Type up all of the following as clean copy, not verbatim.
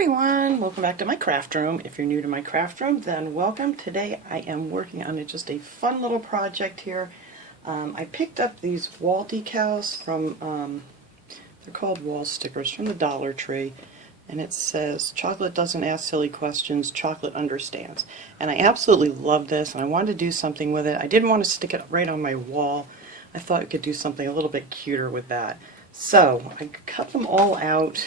everyone, welcome back to my craft room. If you're new to my craft room, then welcome. Today I am working on just a fun little project here. I picked up these wall decals from, they're called wall stickers from the Dollar Tree, and it says, "Chocolate doesn't ask silly questions, chocolate understands." And I absolutely love this, and I wanted to do something with it. I didn't want to stick it right on my wall. I thought I could do something a little bit cuter with that. So I cut them all out.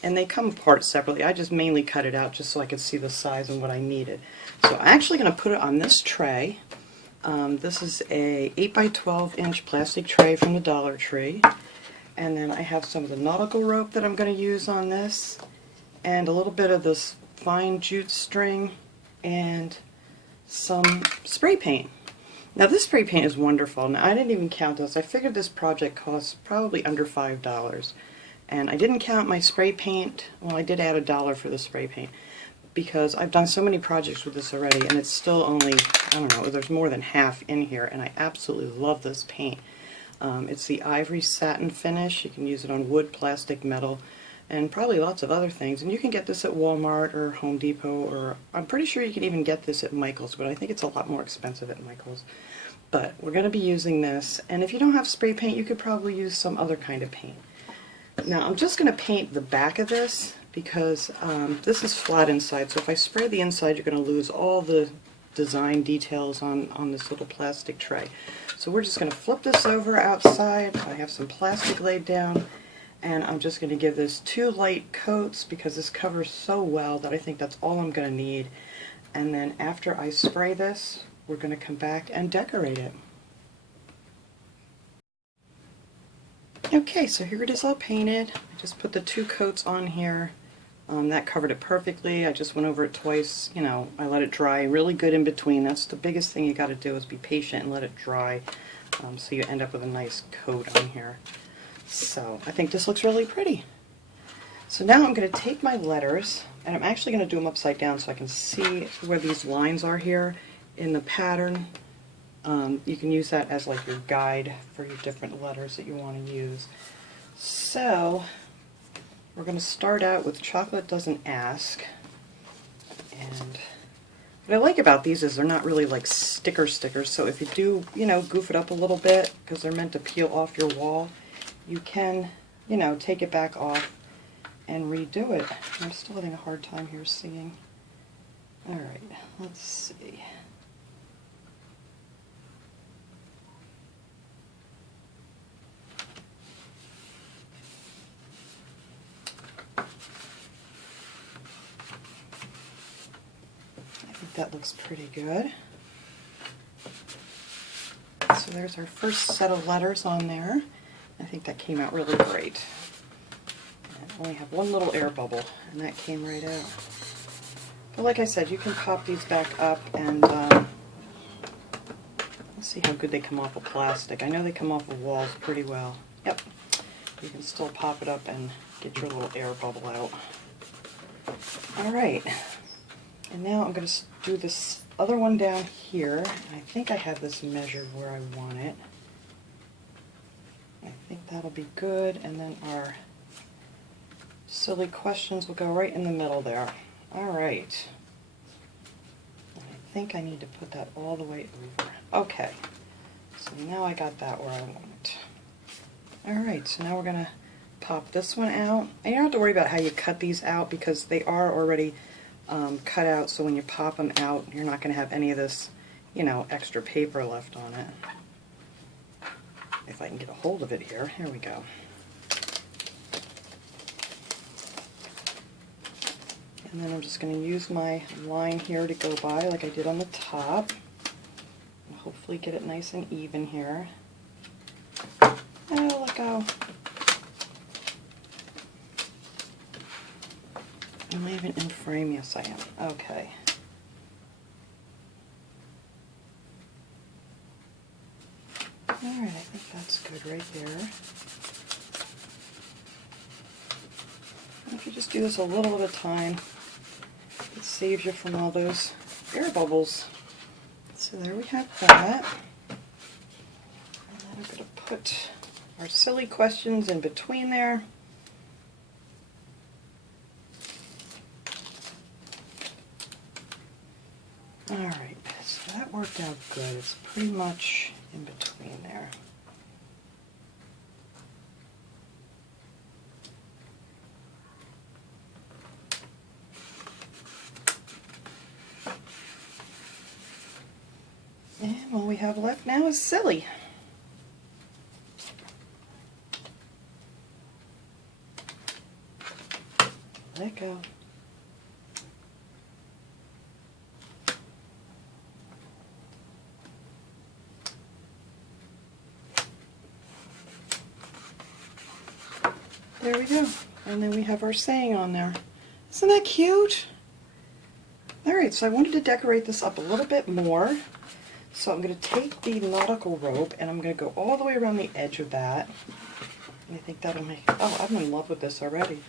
And they come apart separately. I just mainly cut it out just so I could see the size and what I needed. So I'm actually going to put it on this tray. This is a 8 by 12 inch plastic tray from the Dollar Tree. And then I have some of the nautical rope that I'm going to use on this, and a little bit of this fine jute string, and some spray paint. Now this spray paint is wonderful. Now I didn't even count this. I figured this project costs probably under $5. And I didn't count my spray paint. Well, I did add $1 for the spray paint because I've done so many projects with this already, and it's still only, I don't know, there's more than half in here, and I absolutely love this paint. It's the ivory satin finish. You can use it on wood, plastic, metal, and probably lots of other things. And you can get this at Walmart or Home Depot, or I'm pretty sure you can even get this at Michael's, but I think it's a lot more expensive at Michael's. But we're going to be using this, and if you don't have spray paint, you could probably use some other kind of paint. Now I'm just going to paint the back of this because this is flat inside, so if I spray the inside you're going to lose all the design details on this little plastic tray. So we're just going to flip this over outside. I have some plastic laid down, and I'm just going to give this 2 light coats because this covers so well that I think that's all I'm going to need. And then after I spray this, we're going to come back and decorate it. Okay, so here it is all painted. I just put the 2 coats on here. That covered it perfectly. I just went over it twice. You know, I let it dry really good in between. That's the biggest thing you got to do, is be patient and let it dry, so you end up with a nice coat on here. So I think this looks really pretty. So now I'm going to take my letters, and I'm actually going to do them upside down so I can see where these lines are here in the pattern. You can use that as like your guide for your different letters that you want to use. So we're going to start out with Chocolate Doesn't Ask. And what I like about these is they're not really like stickers, so if you do, you know, goof it up a little bit, because they're meant to peel off your wall, you can, you know, take it back off and redo it. I'm still having a hard time here seeing. Alright, let's see. That looks pretty good. So there's our first set of letters on there. I think that came out really great. And I only have one little air bubble, and that came right out. But like I said, you can pop these back up, and let's see how good they come off of plastic. I know they come off of walls pretty well. Yep. You can still pop it up and get your little air bubble out. Alright. And now I'm going to do this other one down here, and I think I have this measured where I want it. I think that'll be good, and then our silly questions will go right in the middle there. Alright. I think I need to put that all the way over. Okay. So now I got that where I want it. Alright, so now we're going to pop this one out. And you don't have to worry about how you cut these out because they are already cut out, so when you pop them out, you're not going to have any of this, you know, extra paper left on it. If I can get a hold of it here. Here we go. And then I'm just going to use my line here to go by like I did on the top. And hopefully get it nice and even here. Oh, let go. Am I even in frame? Yes, I am. Okay. Alright, I think that's good right there. And if you just do this a little at a time, it saves you from all those air bubbles. So there we have that. And then I'm going to put our silly questions in between there. Alright, so that worked out good. It's pretty much in between there. And all we have left now is silly. Let go. There we go. And then we have our saying on there. Isn't that cute? Alright, so I wanted to decorate this up a little bit more. So I'm going to take the nautical rope and I'm going to go all the way around the edge of that. And I think that'll make... Oh, I'm in love with this already.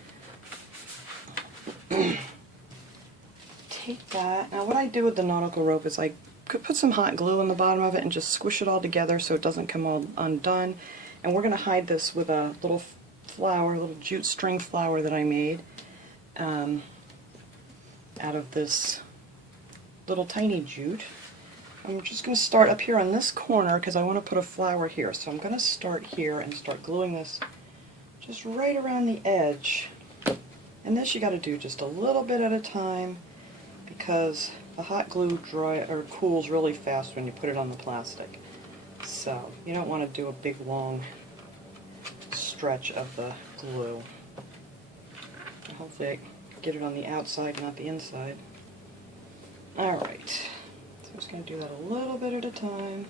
Take that. Now what I do with the nautical rope is I could put some hot glue on the bottom of it and just squish it all together so it doesn't come all undone. And we're going to hide this with a little flower, a little jute string flower that I made out of this little tiny jute. I'm just going to start up here on this corner because I want to put a flower here. So I'm going to start here and start gluing this just right around the edge. And this you got to do just a little bit at a time because the hot glue cools really fast when you put it on the plastic. So you don't want to do a big long stretch of the glue. And hopefully I get it on the outside, not the inside. Alright, so I'm just going to do that a little bit at a time.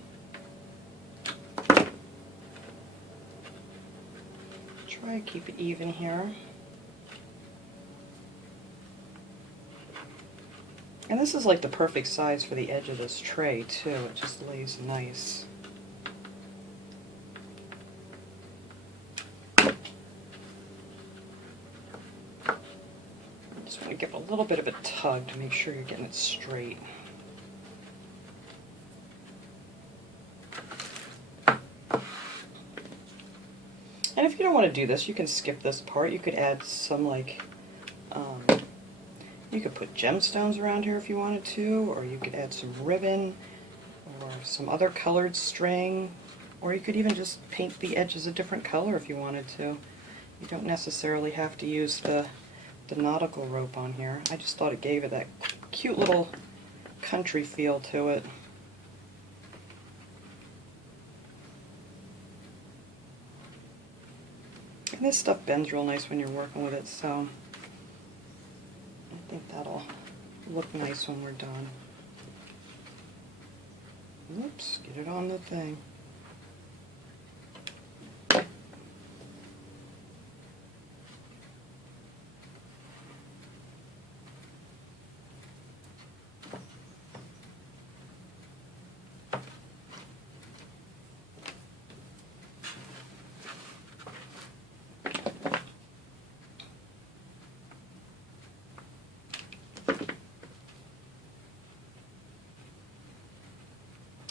Try to keep it even here. And this is like the perfect size for the edge of this tray too, it just lays nice. Just want to give it a little bit of a tug to make sure you're getting it straight. And if you don't want to do this, you can skip this part. You could add some you could put gemstones around here if you wanted to, or you could add some ribbon or some other colored string, or you could even just paint the edges a different color if you wanted to. You don't necessarily have to use the nautical rope on here. I just thought it gave it that cute little country feel to it. And this stuff bends real nice when you're working with it, so I think that'll look nice when we're done. Oops, get it on the thing.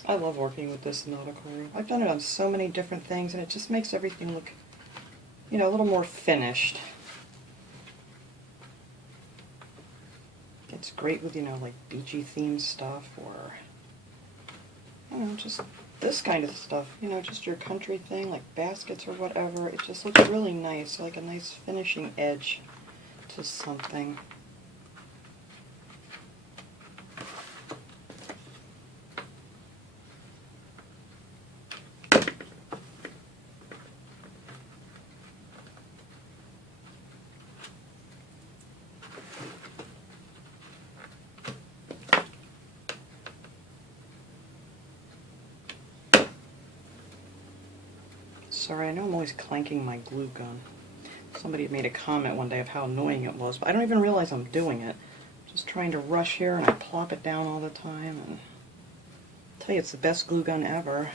I love working with this nautical rope. I've done it on so many different things and it just makes everything look, you know, a little more finished. It's great with, you know, like beachy themed stuff or, I don't know, just this kind of stuff, you know, just your country thing, like baskets or whatever. It just looks really nice, like a nice finishing edge to something. Sorry, I know I'm always clanking my glue gun. Somebody made a comment one day of how annoying it was, but I don't even realize I'm doing it. I'm just trying to rush here and I plop it down all the time. And I'll tell you, it's the best glue gun ever.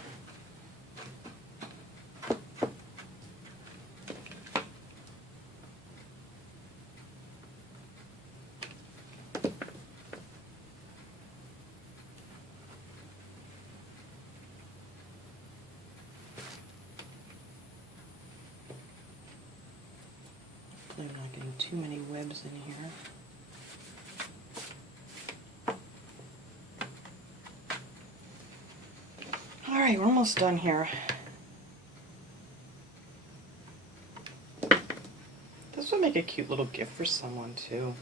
I'm not getting too many webs in here. Okay, we're almost done here. This would make a cute little gift for someone too.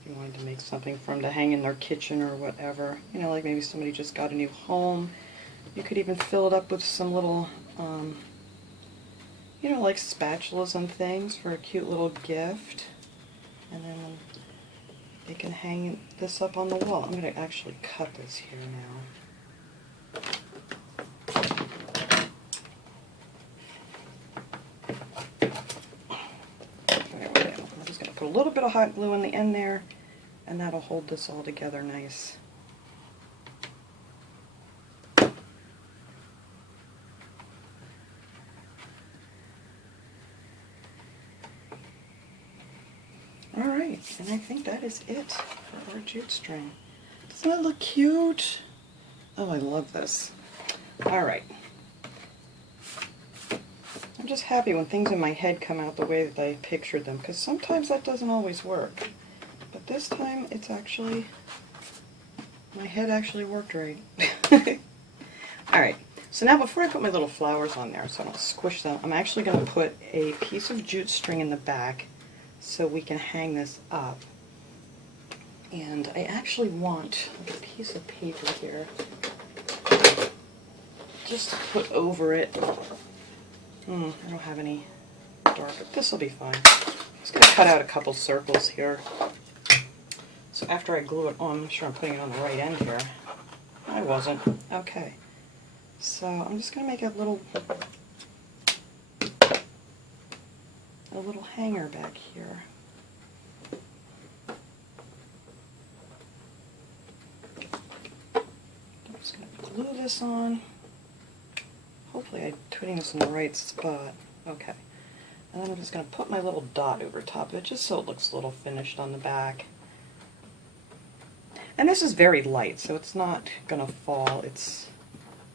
If you wanted to make something for them to hang in their kitchen or whatever. You know, like maybe somebody just got a new home. You could even fill it up with some little, you know, like spatulas and things for a cute little gift. And then they can hang this up on the wall. I'm going to actually cut this here now. I'm just going to put a little bit of hot glue in the end there, and that'll hold this all together nice. Alright, and I think that is it for our jute string. Doesn't that look cute? Oh, I love this. Alright. I'm just happy when things in my head come out the way that I pictured them, because sometimes that doesn't always work. But this time it's actually, my head actually worked right. Alright, so now before I put my little flowers on there, so I don't squish them, I'm actually going to put a piece of jute string in the back so we can hang this up. And I actually want a piece of paper here just to put over it. I don't have any dark, but this will be fine. I'm just going to cut out a couple circles here. So after I glue it on, I'm sure I'm putting it on the right end here. I wasn't. Okay. So I'm just going to make a little hanger back here. I'm just going to glue this on. Hopefully I'm putting this in the right spot. Okay. And then I'm just going to put my little dot over top of it just so it looks a little finished on the back. And this is very light, so it's not going to fall. It's,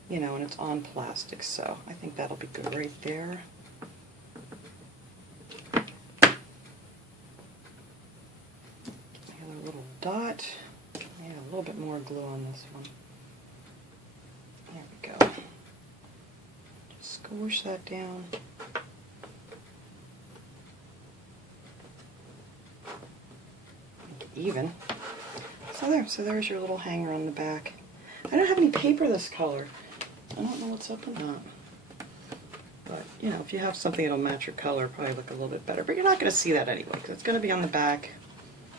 you know, and it's on plastic, so I think that'll be good right there. Another little dot. Yeah, a little bit more glue on this one. There we go. Just squish that down. Make it even. So there's your little hanger on the back. I don't have any paper this color. I don't know what's up with that. But, you know, if you have something that'll match your color, it'll probably look a little bit better. But you're not going to see that anyway, because it's going to be on the back,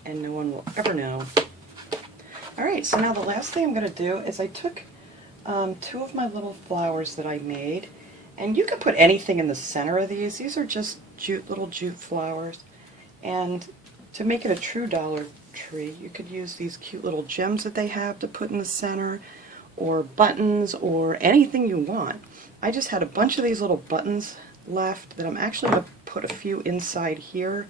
and no one will ever know. Alright, so now the last thing I'm going to do is I took two of my little flowers that I made, and you can put anything in the center of these. These are just little jute flowers. And to make it a true dollar tree, you could use these cute little gems that they have to put in the center, or buttons, or anything you want. I just had a bunch of these little buttons left that I'm actually going to put a few inside here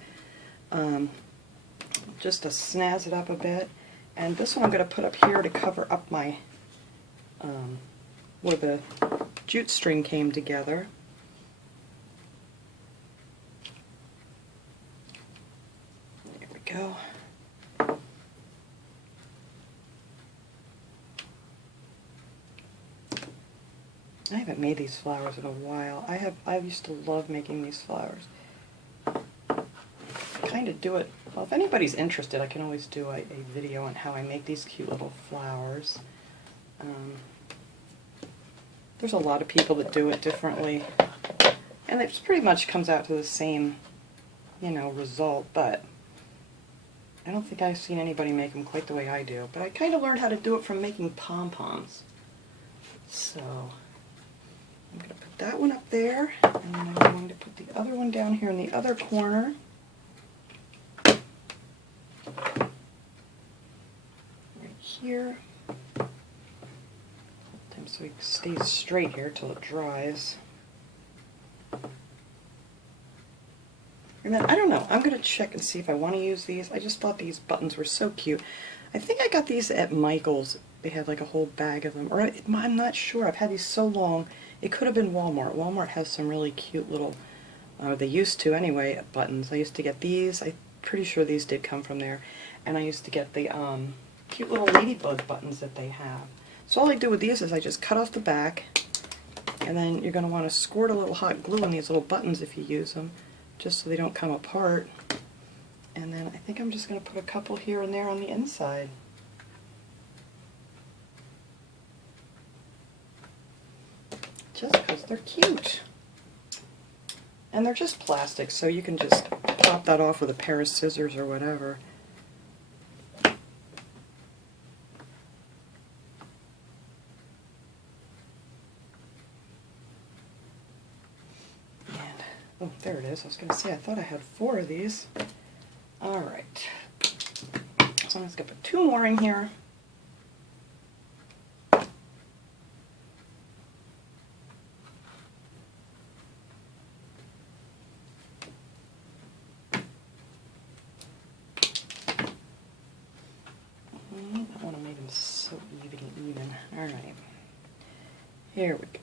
just to snazz it up a bit. And this one I'm going to put up here to cover up my where the jute string came together. There we go. I haven't made these flowers in a while. I used to love making these flowers. I kind of do it, well, if anybody's interested, I can always do a video on how I make these cute little flowers. There's a lot of people that do it differently, and it pretty much comes out to the same, you know, result, but I don't think I've seen anybody make them quite the way I do. But I kind of learned how to do it from making pom-poms. So I'm going to put that one up there, and then I'm going to put the other one down here in the other corner. Right here. So it stays straight here till it dries. And then, I don't know, I'm going to check and see if I want to use these. I just thought these buttons were so cute. I think I got these at Michael's. They had like a whole bag of them. Or I'm not sure. I've had these so long. It could have been Walmart. Walmart has some really cute little, they used to anyway, buttons. I used to get these. I'm pretty sure these did come from there. And I used to get the cute little ladybug buttons that they have. So all I do with these is I just cut off the back, And then you're going to want to squirt a little hot glue on these little buttons if you use them, just so they don't come apart. And then I think I'm just going to put a couple here and there on the inside. Just because they're cute. And they're just plastic, so you can just pop that off with a pair of scissors or whatever. And, oh, there it is. I was going to say, I thought I had 4 of these. Alright. So I'm just going to put 2 more in here. I want to make them so even. Alright. Here we go.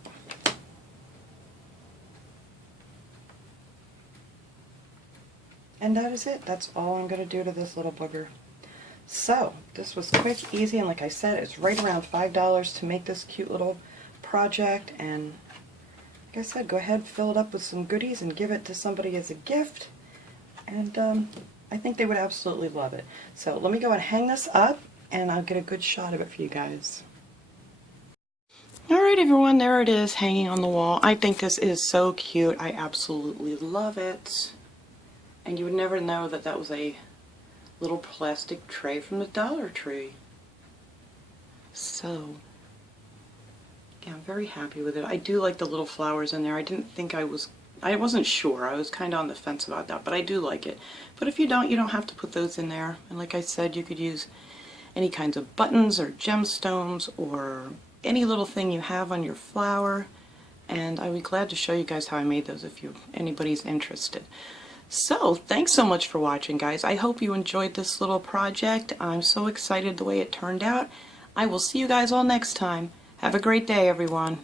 And that is it. That's all I'm going to do to this little booger. So, this was quick, easy, and like I said, it's right around $5 to make this cute little project. And like I said, go ahead, fill it up with some goodies and give it to somebody as a gift. And I think they would absolutely love it. So let me go and hang this up, and I'll get a good shot of it for you guys. Alright everyone, there it is hanging on the wall. I think this is so cute. I absolutely love it. And you would never know that that was a little plastic tray from the Dollar Tree. So, yeah, I'm very happy with it. I do like the little flowers in there. I wasn't sure. I was kind of on the fence about that, but I do like it. But if you don't have to put those in there. And like I said, you could use any kinds of buttons or gemstones or any little thing you have on your flower. And I would be glad to show you guys how I made those if anybody's interested. So, thanks so much for watching, guys. I hope you enjoyed this little project. I'm so excited the way it turned out. I will see you guys all next time. Have a great day, everyone.